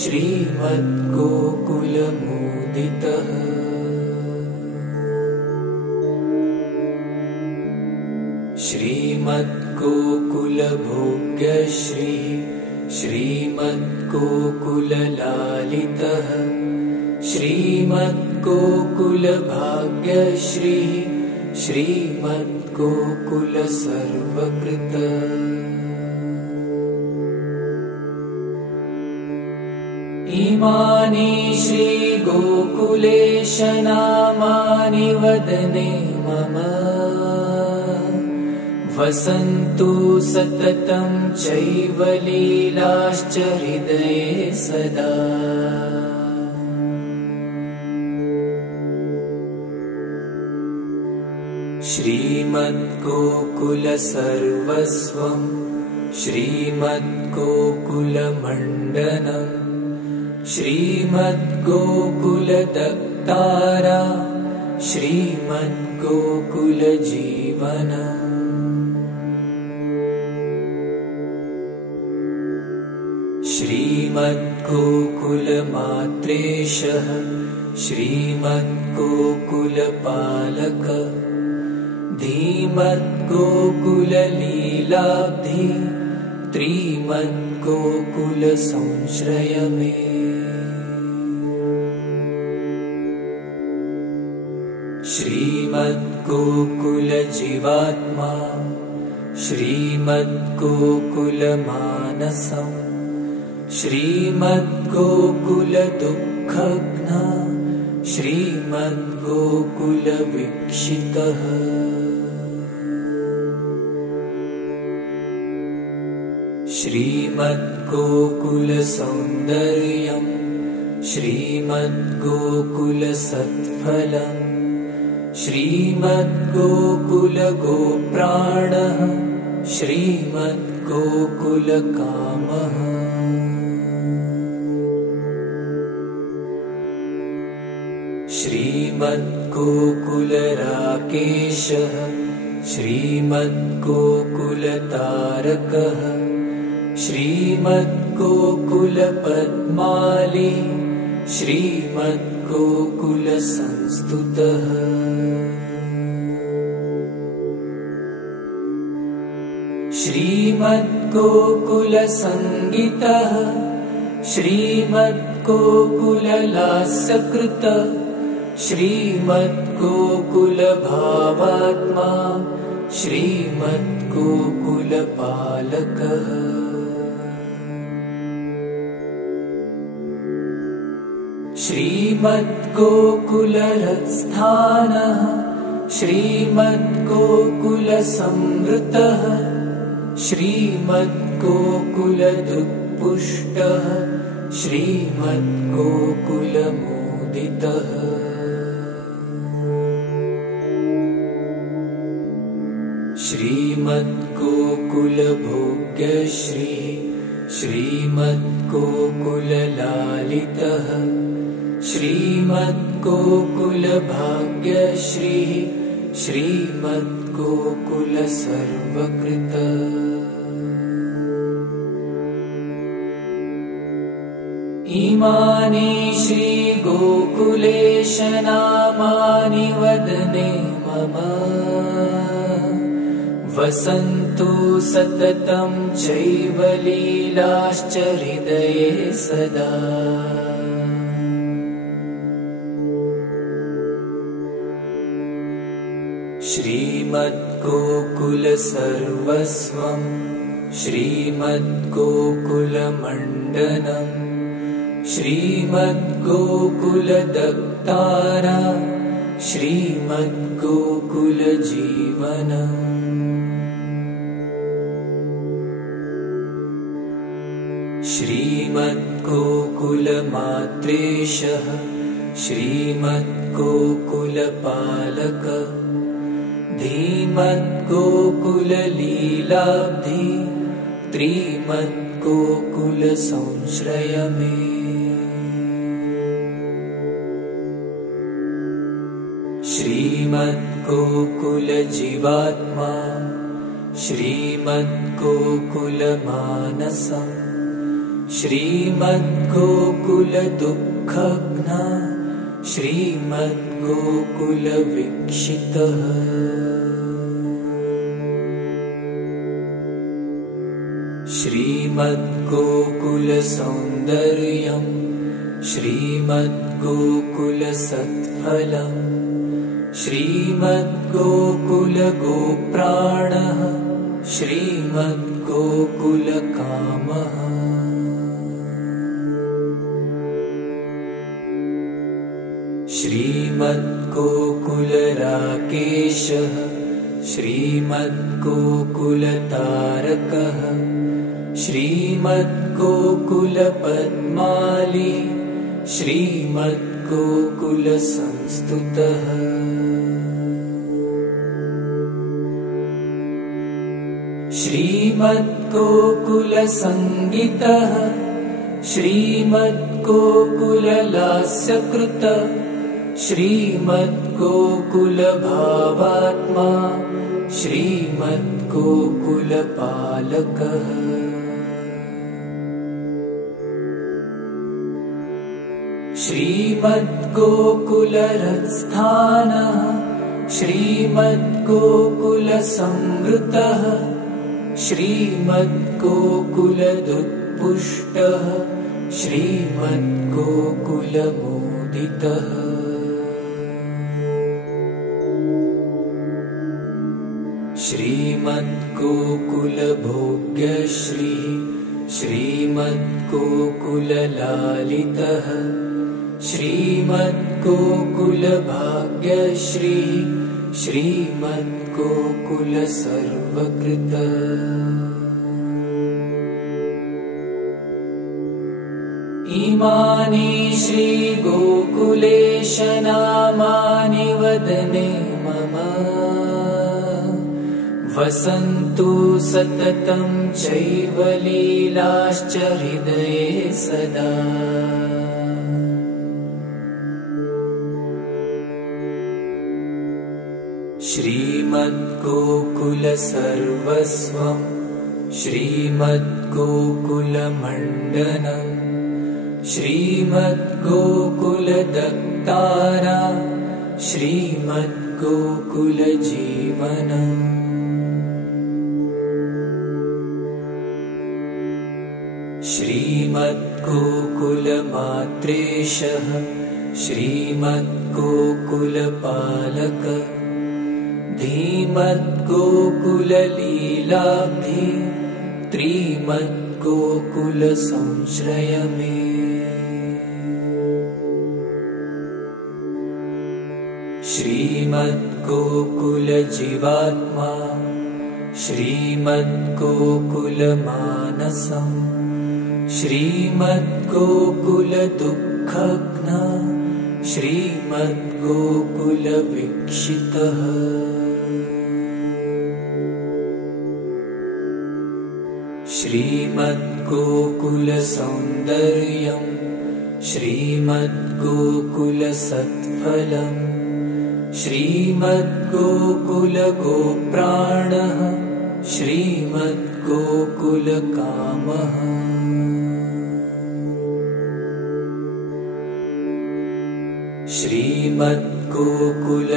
श्रीमद्गोकुलमोदितः श्रीमद्गोकुलभोग्यश्रीः श्रीमद्गोकुललालितः श्रीमद्गोकुलभाग्यश्रीः श्रीमद्गोकुलसर्वकृतः इमानि श्रीगोकुलेश नामानि वदने मम वसन्तु सततं चैव लीलाश्च हृदये सदा श्रीमद्गोकुलसर्वस्वं श्रीमद्गोकुलमण्डनं श्रीमद्गोकुलदत्तारा श्रीमद्गोकुलजीवनम् श्रीमद्गोकुलमात्रेशः श्रीमद्गोकुलपालकः धीमद्गोकुललीलाब्धि त्रिमद्गोकुलसंश्रय मे श्रीमद्गोकुलजीवात्मा श्रीमद्गोकुलमानसम् श्रीमद्गोकुलदुःखघ्न श्रीमद्गोकुलवीक्षितः श्रीमद्गोकुलसौन्दर्यम् श्रीमद्गोकुलसत्फलम् श्रीमद्गोकुलगोप्राणः श्रीमद्गोकुलकामः श्रीमद्गोकुलराकेशः श्रीमद्गोकुलतारकः श्रीमद्गोकुलपद्माली श्रीमद्गोकुलसंस्तुतः श्रीमद्गोकुलसङ्गीतः श्रीमद्गोकुललास्यकृतः श्रीमद्गोकुलभावात्मा श्रीमद्गोकुलपालकः श्रीमद्गोकुलरत्स्थानः श्रीमद्गोकुलसंवृतः श्रीमद्गोकुलदुत्पुष्टः श्रीमद्गोकुलमोदितः श्रीमद्गोकुलभोग्यश्रीः श्रीमद्गोकुललालितः श्रीमद्गोकुलभाग्यश्रीः श्रीमद्गोकुलसर्वकृतः इमानि श्रीगोकुलेश नामानि वदने मम वसन्तु सततं चैव लीलाश्च हृदये सदा श्रीमद्गोकुलसर्वस्वं श्रीमद्गोकुलमण्डनं श्रीमद्गोकुलदत्तारा श्रीमद्गोकुलजीवनम् श्रीमद्गोकुलमात्रेशः श्रीमद्गोकुलपालक धीमद्गोकुललीलाब्धि त्रिमद्गोकुलसंश्रय मे श्रीमद्गोकुलजीवात्मा श्रीमद्गोकुलमानसम् श्रीमद्गोकुलदुःखघ्न श्रीमद्गोकुलवीक्षितः श्रीमद्गोकुलसौन्दर्यम् श्रीमद्गोकुलसत्फलम् श्रीमद्गोकुलगोप्राणः श्रीमद्गोकुलकामः श्रीमद्गोकुलराकेशः श्रीमद्गोकुलतारकः श्रीमद्गोकुलपद्माली श्रीमद्गोकुलसंस्तुतः श्रीमद्गोकुलसङ्गीतः श्रीमद्गोकुललास्यकृतः श्रीमद्गोकुलभावात्मा श्रीमद्गोकुलपालकः श्रीमद्गोकुलरत्स्थानः श्रीमद्गोकुलसंवृतः श्रीमद्गोकुलदुत्पुष्टः श्रीमद्गोकुलमोदितः श्रीमद्गोकुलभोग्यश्रीः श्रीमद्गोकुललालितः श्रीमद्गोकुलभाग्यश्रीः श्रीमद्गोकुलसर्वकृतः इमानि श्रीगोकुलेशनामानि वदने मम वसन्तु सततं चैव लीलाश्च हृदये सदा श्रीमद्गोकुलसर्वस्वं श्रीमद्गोकुलमण्डनं श्रीमद्गोकुलदत्तारा श्रीमद्गोकुलजीवनम् श्रीमद्गोकुलमात्रेशः श्रीमद्गोकुलपालक धीमद्गोकुललीलाब्धि त्रिमद्गोकुलसंश्रय मे श्रीमद्गोकुलजीवात्मा श्रीमद्गोकुलमानसम् श्रीमद्गोकुलदुःखघ्न श्रीमद्गोकुलवीक्षितः श्रीमद्गोकुलसौन्दर्यम् श्रीमद्गोकुलसत्फलम् श्रीमद्गोकुलगोप्राणः श्रीमद्गोकुलकामः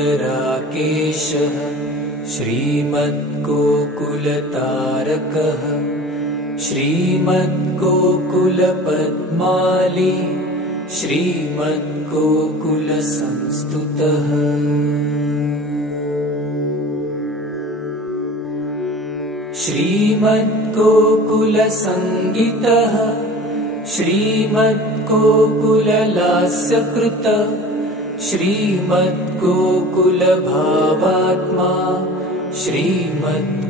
श्रीमद्गोकुलराकेशः श्रीमद्गोकुलतारकः श्रीमद्गोकुलपद्माली श्रीमद्गोकुलसंस्तुतः श्रीमद्गोकुलसङ्गीतः श्रीमद्गोकुललास्यकृतः श्रीमद्गोकुलभावात्मा श्रीमद्गोकुलपालकः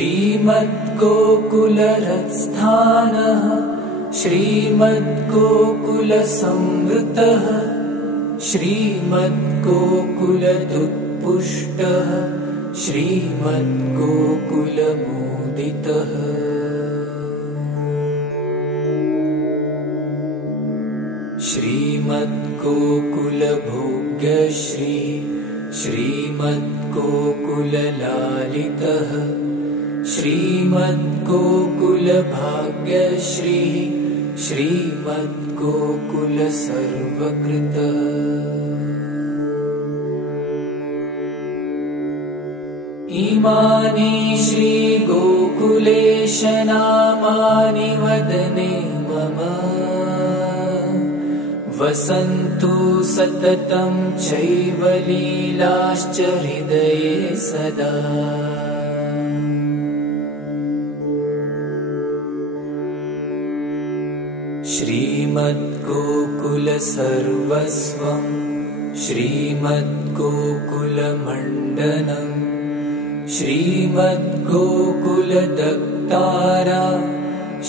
श्रीमद्गोकुलरत्स्थानः श्रीमद्गोकुलसंवृतः श्रीमद्गोकुलदुत्पुष्टः श्रीमद्गोकुलमोदितः श्रीमद्गोकुलभोग्यश्री श्रीमद्गोकुललालितः श्रीमद्गोकुलभाग्यश्री श्रीमद्गोकुलसर्वकृतः इमानि श्रीगोकुलेशनामानि वदने मम वसन्तु सततं चैव लीलाश्च हृदये सदा श्रीमद्गोकुलसर्वस्वं श्रीमद्गोकुलमण्डनं श्रीमद्गोकुलदक्तारा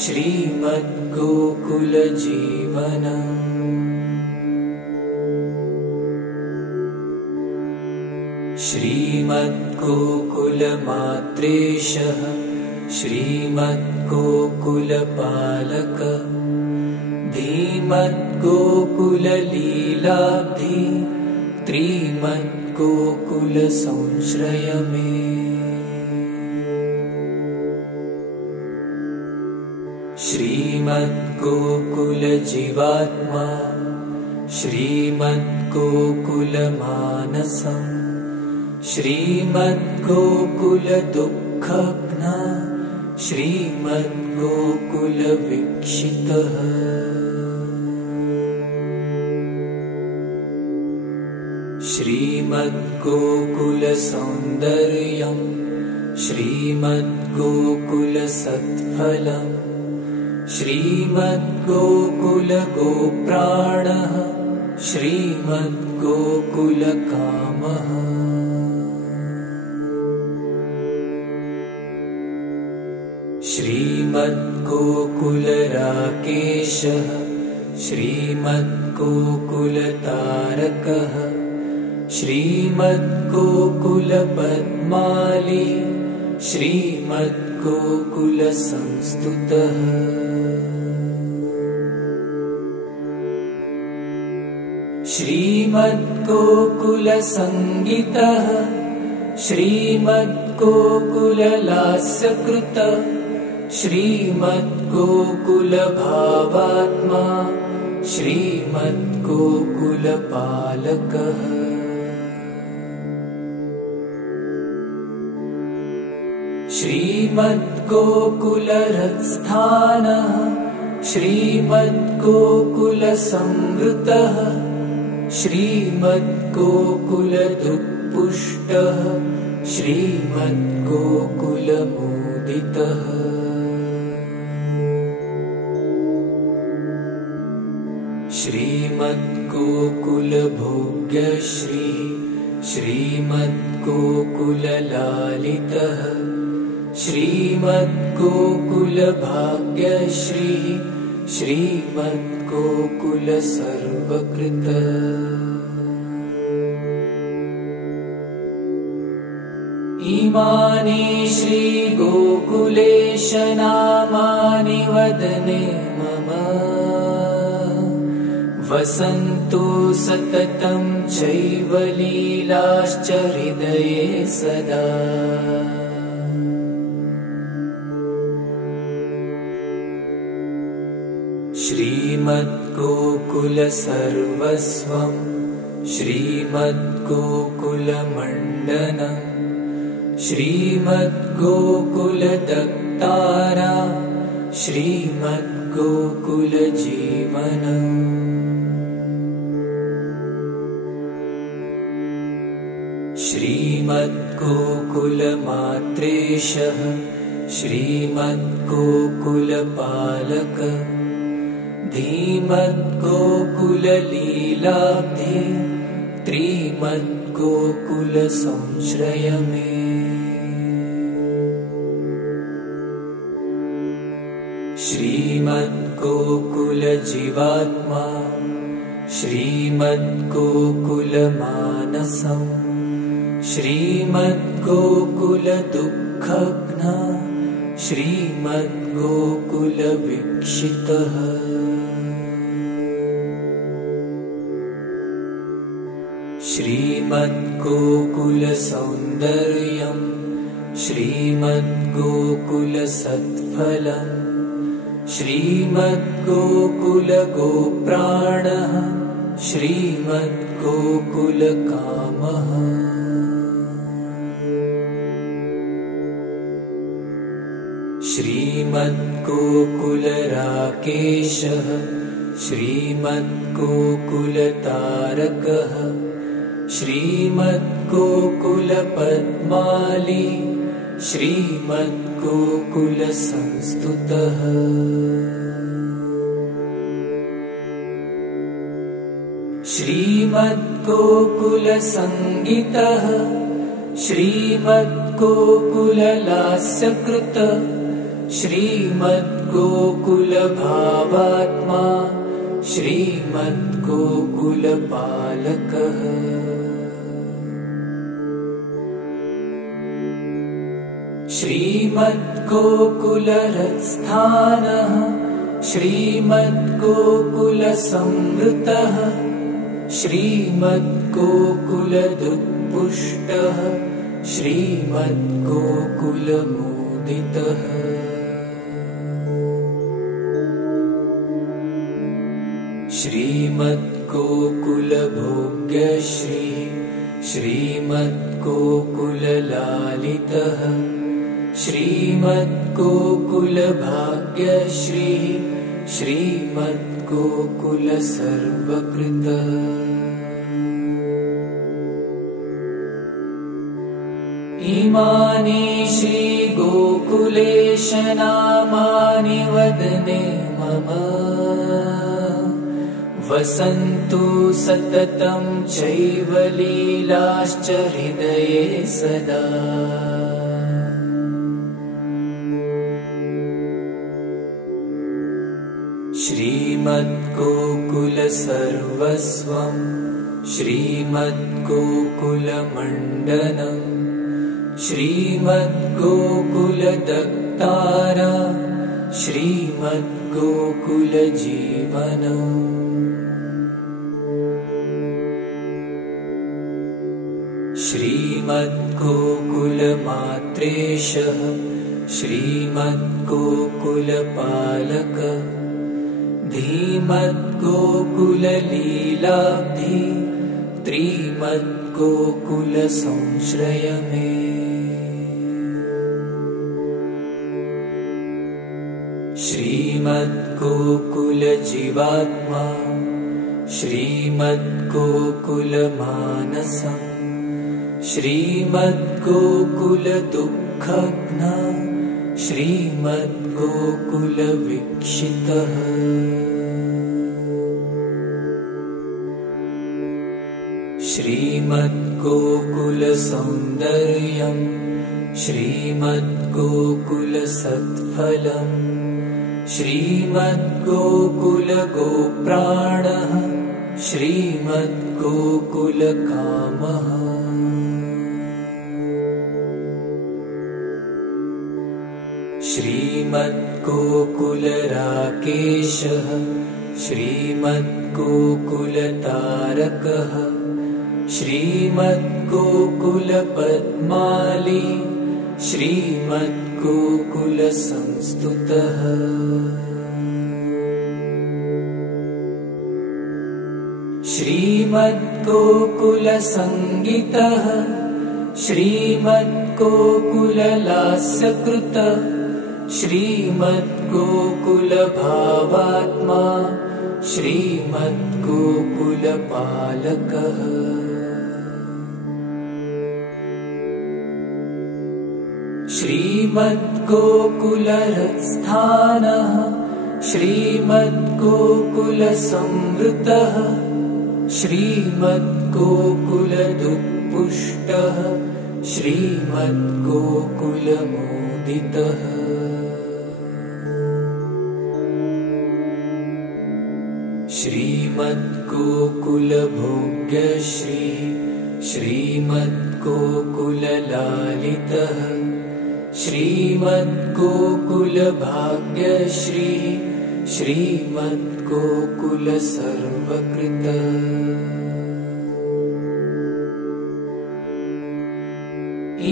श्रीमद्गोकुलजीवनम् श्रीमद्गोकुलमात्रेशः श्रीमद्गोकुलपालकः धीमद्गोकुललीलाब्धि त्रिमद्गोकुलसंश्रय मे श्रीमद्गोकुलजीवात्मा श्रीमद्गोकुलमानसम् श्रीमद्गोकुलदुःखघ्न श्रीमद्गोकुलवीक्षितः श्रीमद्गोकुलसौन्दर्यं श्रीमद्गोकुलसत्फलं श्रीमद्गोकुलगोप्राणः श्रीमद्गोकुलकामः श्रीमद्गोकुलराकेशः श्रीमद्गोकुलतारकः श्रीमद्गोकुलपद्माली श्रीमद्गोकुलसंस्तुतः श्रीमद्गोकुलसङ्गीतः श्रीमद्गोकुललास्यकृतः श्रीमद्गोकुलभावात्मा श्रीमद्गोकुलपालकः श्रीमद्गोकुलरत्स्थानः श्रीमद्गोकुलसंवृतः श्रीमद्गोकुलदुत्पुष्टः श्रीमद्गोकुलमोदितः श्रीमद्गोकुलभोग्यश्री श्रीमद्गोकुललालितः श्रीमद्गोकुलभाग्यश्री श्रीमद्गोकुलसर्वकृतः इमानि श्रीगोकुलेशनामानि वदने मम वसन्तु सततं चैव लीलाश्च हृदये सदा श्रीमद्गोकुलसर्वस्वं श्रीमद्गोकुलमण्डनं श्रीमद्गोकुलदक्तारा श्रीमद्गोकुलजीवनम् श्रीमद्गोकुलमात्रेशः श्रीमद्गोकुलपालकः धीमद्गोकुललीलाब्धि त्रिमद्गोकुलसंश्रय मे श्रीमद्गोकुलजीवात्मा श्रीमद्गोकुलमानसम् श्रीमद्गोकुलदुःखघ्न श्रीमद्गोकुलवीक्षितः श्रीमद्गोकुलसौन्दर्यम् श्रीमद्गोकुलसत्फलम् श्रीमद्गोकुलगोप्राणः श्रीमद्गोकुलकामः श्रीमद्गोकुलराकेशः श्रीमद्गोकुलतारकः श्रीमद्गोकुलपद्माली श्रीमद्गोकुलसंस्तुतः श्रीमद्गोकुलसङ्गीतः श्रीमद्गोकुललास्यकृत श्रीमद्गोकुलभावात्मा श्रीमद्गोकुलपालकः श्रीमद्गोकुलहृत्स्थानः श्रीमद्गोकुलसंवृतः श्रीमद्गोकुलदुत्पुष्टः श्रीमद्गोकुलमोदितः श्रीमद्गोकुलभोग्यश्रीः श्रीमद्गोकुललालितः श्रीमद्गोकुलभाग्यश्रीः श्रीमद्गोकुलसर्वकृतः इमानि श्रीगोकुलेश नामानि वदने मम वसन्तु सततं चैव लीलाश्च हृदये सदा श्रीमद्गोकुलसर्वस्वं श्रीमद्गोकुलमण्डनम् श्रीमद्गोकुलदक्तारा श्रीमद्गोकुलजीवनम् श्रीमद्गोकुलमात्रेशः श्रीमद्गोकुलपालकः धीमद्गोकुललीलाब्धि त्रिमद्गोकुलसंश्रय मे श्रीमद्गोकुलजीवात्मा श्रीमद्गोकुलमानसम् श्रीमद्गोकुलदुःखघ्न श्रीमद्गोकुलवीक्षितः श्रीमद्गोकुलसौन्दर्यम् श्रीमद्गोकुलसत्फलम् श्रीमद्गोकुलगोप्राणः श्रीमद्गोकुलकामः श्रीमद्गोकुलराकेशः श्रीमद्गोकुलतारकः श्रीमद्गोकुलपद्माली श्रीमद्गोकुलसंस्तुतः श्रीमद्गोकुलसङ्गीतः श्रीमद्गोकुललास्यकृत श्रीमद्गोकुलभावात्मा श्रीमद्गोकुलपालकः श्रीमद्गोकुलहृत्स्थानः श्रीमद्गोकुलसंवृतः श्रीमद्गोकुलदुत्पुष्टः श्रीमद्गोकुलमोदितः श्रीमद्गोकुलभोग्य श्रीमद्गोकुललालितः श्रीमद्गोकुलभाग्यश्री श्रीमद्गोकुलसर्वकृत।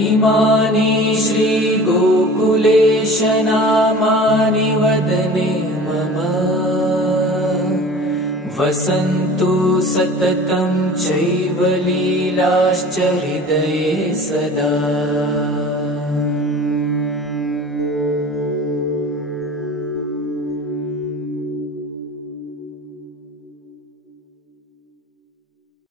इमानि श्रीगोकुलेश नामानि वदने मम वसन्तु सततं चैव लीलाश्च हृदये सदा।